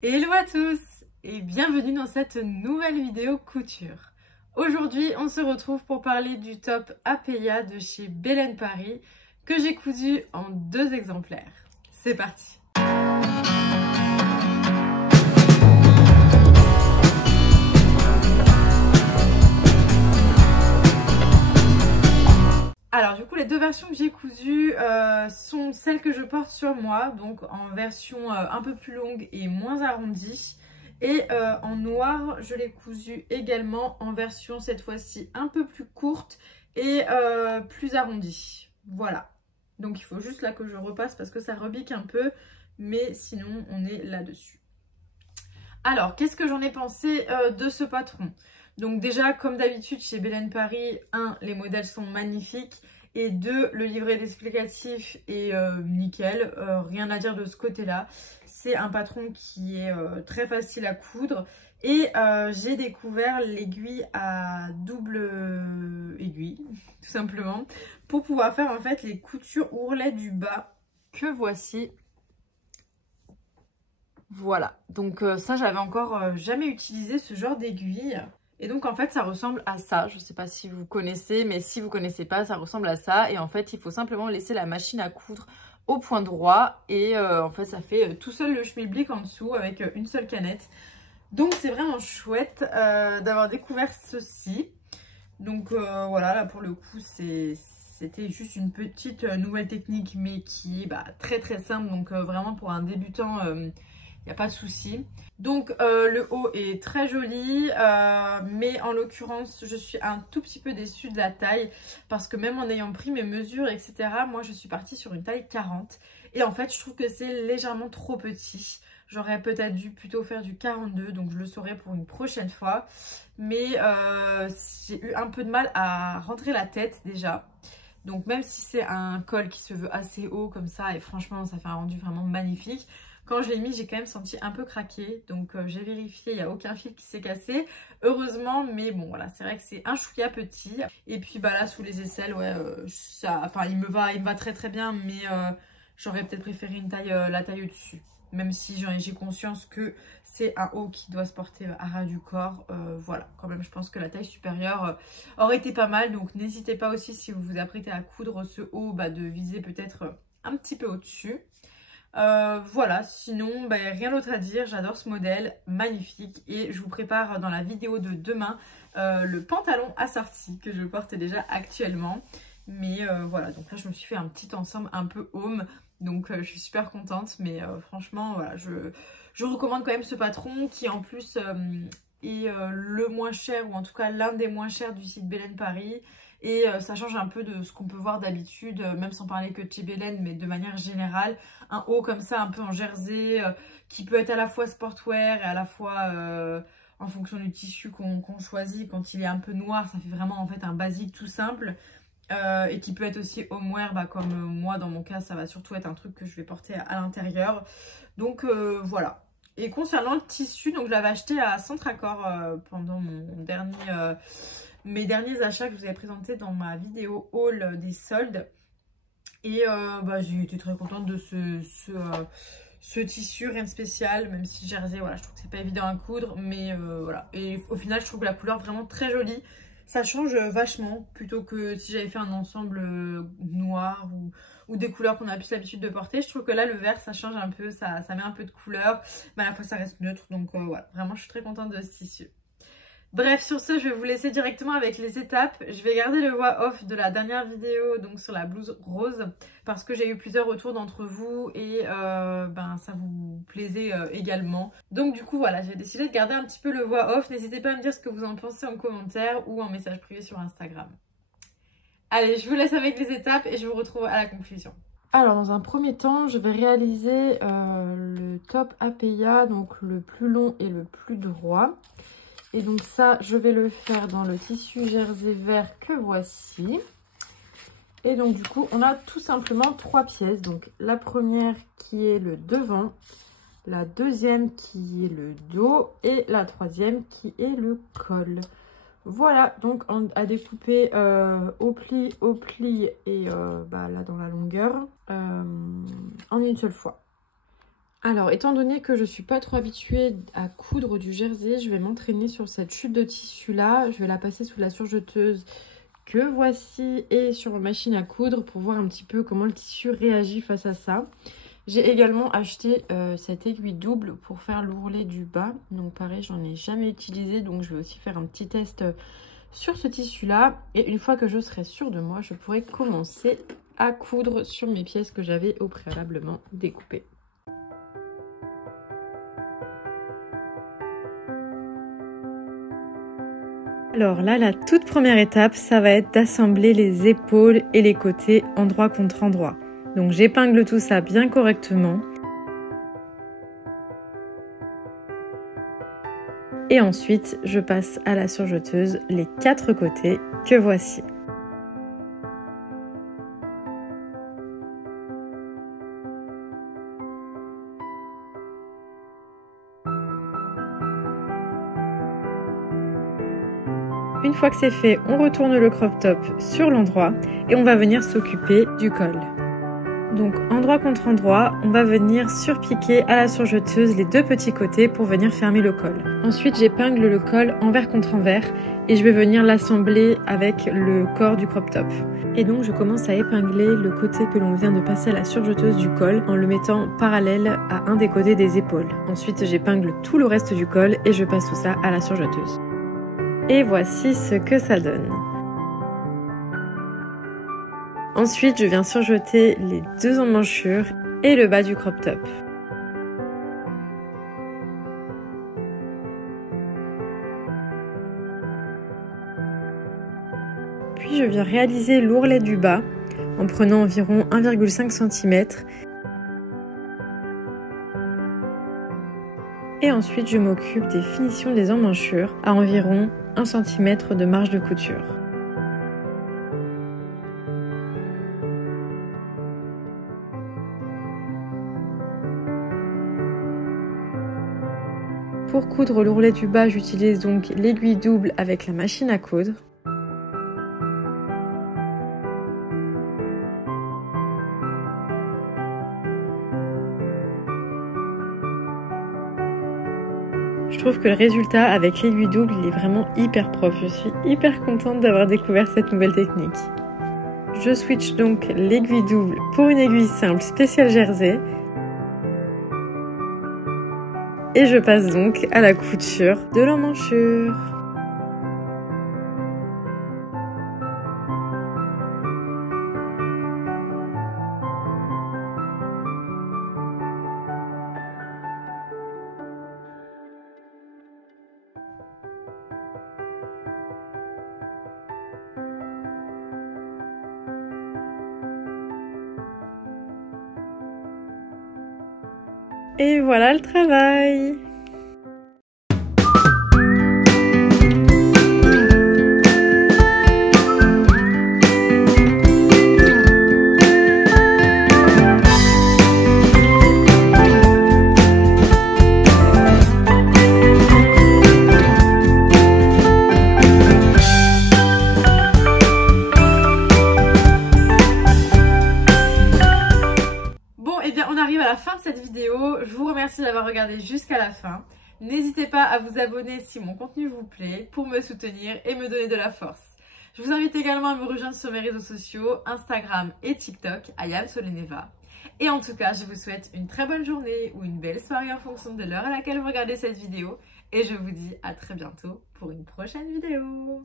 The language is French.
Hello à tous et bienvenue dans cette nouvelle vidéo couture. Aujourd'hui on se retrouve pour parler du top Apéya de chez Belen Paris que j'ai cousu en 2 exemplaires. C'est parti! Alors du coup les 2 versions que j'ai cousues sont celles que je porte sur moi, donc en version un peu plus longue et moins arrondie. Et en noir je l'ai cousu également en version cette fois-ci un peu plus courte et plus arrondie. Voilà, donc il faut juste là que je repasse parce que ça rebique un peu, mais sinon on est là-dessus. Alors qu'est-ce que j'en ai pensé de ce patron? Donc déjà, comme d'habitude chez Belen Paris, 1, les modèles sont magnifiques et 2, le livret d'explicatif est nickel, rien à dire de ce côté-là. C'est un patron qui est très facile à coudre et j'ai découvert l'aiguille à double aiguille, tout simplement, pour pouvoir faire en fait les coutures ourlets du bas que voici. Voilà, donc ça j'avais encore jamais utilisé ce genre d'aiguille. Et donc en fait ça ressemble à ça, je ne sais pas si vous connaissez, mais si vous connaissez pas, ça ressemble à ça. Et en fait il faut simplement laisser la machine à coudre au point droit et en fait ça fait tout seul le schmilblick en dessous avec une seule canette. Donc c'est vraiment chouette d'avoir découvert ceci. Donc voilà, là pour le coup c'était juste une petite nouvelle technique mais qui est très très simple. Donc vraiment pour un débutant, il n'y a pas de souci. Donc le haut est très joli, mais en l'occurrence je suis un tout petit peu déçue de la taille parce que même en ayant pris mes mesures etc, moi je suis partie sur une taille 40 et en fait je trouve que c'est légèrement trop petit. J'aurais peut-être dû plutôt faire du 42, donc je le saurai pour une prochaine fois. Mais j'ai eu un peu de mal à rentrer la tête déjà. Donc même si c'est un col qui se veut assez haut comme ça, et franchement ça fait un rendu vraiment magnifique. Quand je l'ai mis, j'ai quand même senti un peu craqué. Donc j'ai vérifié, il n'y a aucun fil qui s'est cassé. Heureusement, mais bon voilà, c'est vrai que c'est un chouïa petit. Et puis là sous les aisselles, ouais, il me va très très bien, mais j'aurais peut-être préféré une taille, la taille au-dessus. Même si j'ai conscience que c'est un haut qui doit se porter à ras du corps. Voilà, quand même je pense que la taille supérieure aurait été pas mal. Donc n'hésitez pas aussi si vous vous apprêtez à coudre ce haut, de viser peut-être un petit peu au-dessus. Voilà, sinon rien d'autre à dire, j'adore ce modèle, magnifique. Et je vous prépare dans la vidéo de demain le pantalon assorti que je porte déjà actuellement. Mais voilà, donc là je me suis fait un petit ensemble un peu home. Donc je suis super contente, mais franchement voilà, je recommande quand même ce patron qui en plus est le moins cher, ou en tout cas l'un des moins chers du site Belen Paris. Et ça change un peu de ce qu'on peut voir d'habitude, même sans parler que de chez Belen, mais de manière générale. Un haut comme ça, un peu en jersey, qui peut être à la fois sportwear et à la fois en fonction du tissu qu'on choisit. Quand il est un peu noir, ça fait vraiment en fait un basique tout simple. Et qui peut être aussi homeware, comme moi dans mon cas ça va surtout être un truc que je vais porter à l'intérieur. Donc voilà. Et concernant le tissu, donc je l'avais acheté à Centracor pendant mes derniers achats que je vous avais présentés dans ma vidéo haul des soldes. Et j'ai été très contente de ce tissu, rien de spécial, même si jersey, voilà, je trouve que c'est pas évident à coudre, mais voilà. Et au final je trouve la couleur vraiment très jolie. Ça change vachement, plutôt que si j'avais fait un ensemble noir ou des couleurs qu'on a plus l'habitude de porter. Je trouve que là, le vert, ça change un peu, ça met un peu de couleur, mais à la fois, ça reste neutre. Donc voilà, vraiment, je suis très contente de ce tissu. Bref, sur ce, je vais vous laisser directement avec les étapes. Je vais garder le voix off de la dernière vidéo, donc sur la blouse rose, parce que j'ai eu plusieurs retours d'entre vous et ça vous plaisait également. Donc du coup, voilà, j'ai décidé de garder un petit peu le voix off. N'hésitez pas à me dire ce que vous en pensez en commentaire ou en message privé sur Instagram. Allez, je vous laisse avec les étapes et je vous retrouve à la conclusion. Alors, dans un premier temps, je vais réaliser le top Apéya, donc le plus long et le plus droit. Et donc ça, je vais le faire dans le tissu jersey vert que voici. Et donc du coup, on a tout simplement 3 pièces. Donc la première qui est le devant, la deuxième qui est le dos et la troisième qui est le col. Voilà, donc à découper au pli et là dans la longueur en une seule fois. Alors, étant donné que je suis pas trop habituée à coudre du jersey, je vais m'entraîner sur cette chute de tissu là. Je vais la passer sous la surjeteuse que voici et sur ma machine à coudre pour voir un petit peu comment le tissu réagit face à ça. J'ai également acheté cette aiguille double pour faire l'ourlet du bas. Donc pareil, j'en ai jamais utilisé, donc je vais aussi faire un petit test sur ce tissu là. Et une fois que je serai sûre de moi, je pourrai commencer à coudre sur mes pièces que j'avais au préalablement découpées. Alors là, la toute première étape, ça va être d'assembler les épaules et les côtés endroit contre endroit. Donc j'épingle tout ça bien correctement. Et ensuite, je passe à la surjeteuse les 4 côtés que voici. Une fois que c'est fait, on retourne le crop top sur l'endroit et on va venir s'occuper du col. Donc endroit contre endroit, on va venir surpiquer à la surjeteuse les 2 petits côtés pour venir fermer le col. Ensuite, j'épingle le col envers contre envers et je vais venir l'assembler avec le corps du crop top. Et donc je commence à épingler le côté que l'on vient de passer à la surjeteuse du col en le mettant parallèle à un des côtés des épaules. Ensuite, j'épingle tout le reste du col et je passe tout ça à la surjeteuse. Et voici ce que ça donne. Ensuite, je viens surjeter les 2 emmanchures et le bas du crop top. Puis je viens réaliser l'ourlet du bas en prenant environ 1,5 cm. Et ensuite, je m'occupe des finitions des emmanchures à environ 1 cm de marge de couture. Pour coudre l'ourlet du bas, j'utilise donc l'aiguille double avec la machine à coudre. Je trouve que le résultat avec l'aiguille double, il est vraiment hyper propre. Je suis hyper contente d'avoir découvert cette nouvelle technique. Je switch donc l'aiguille double pour une aiguille simple spéciale jersey. Et je passe donc à la couture de l'emmanchure. Et voilà le travail! Cette vidéo, je vous remercie d'avoir regardé jusqu'à la fin. N'hésitez pas à vous abonner si mon contenu vous plaît pour me soutenir et me donner de la force. Je vous invite également à me rejoindre sur mes réseaux sociaux, Instagram et TikTok, @Soleneva. Et en tout cas, je vous souhaite une très bonne journée ou une belle soirée en fonction de l'heure à laquelle vous regardez cette vidéo. Et je vous dis à très bientôt pour une prochaine vidéo.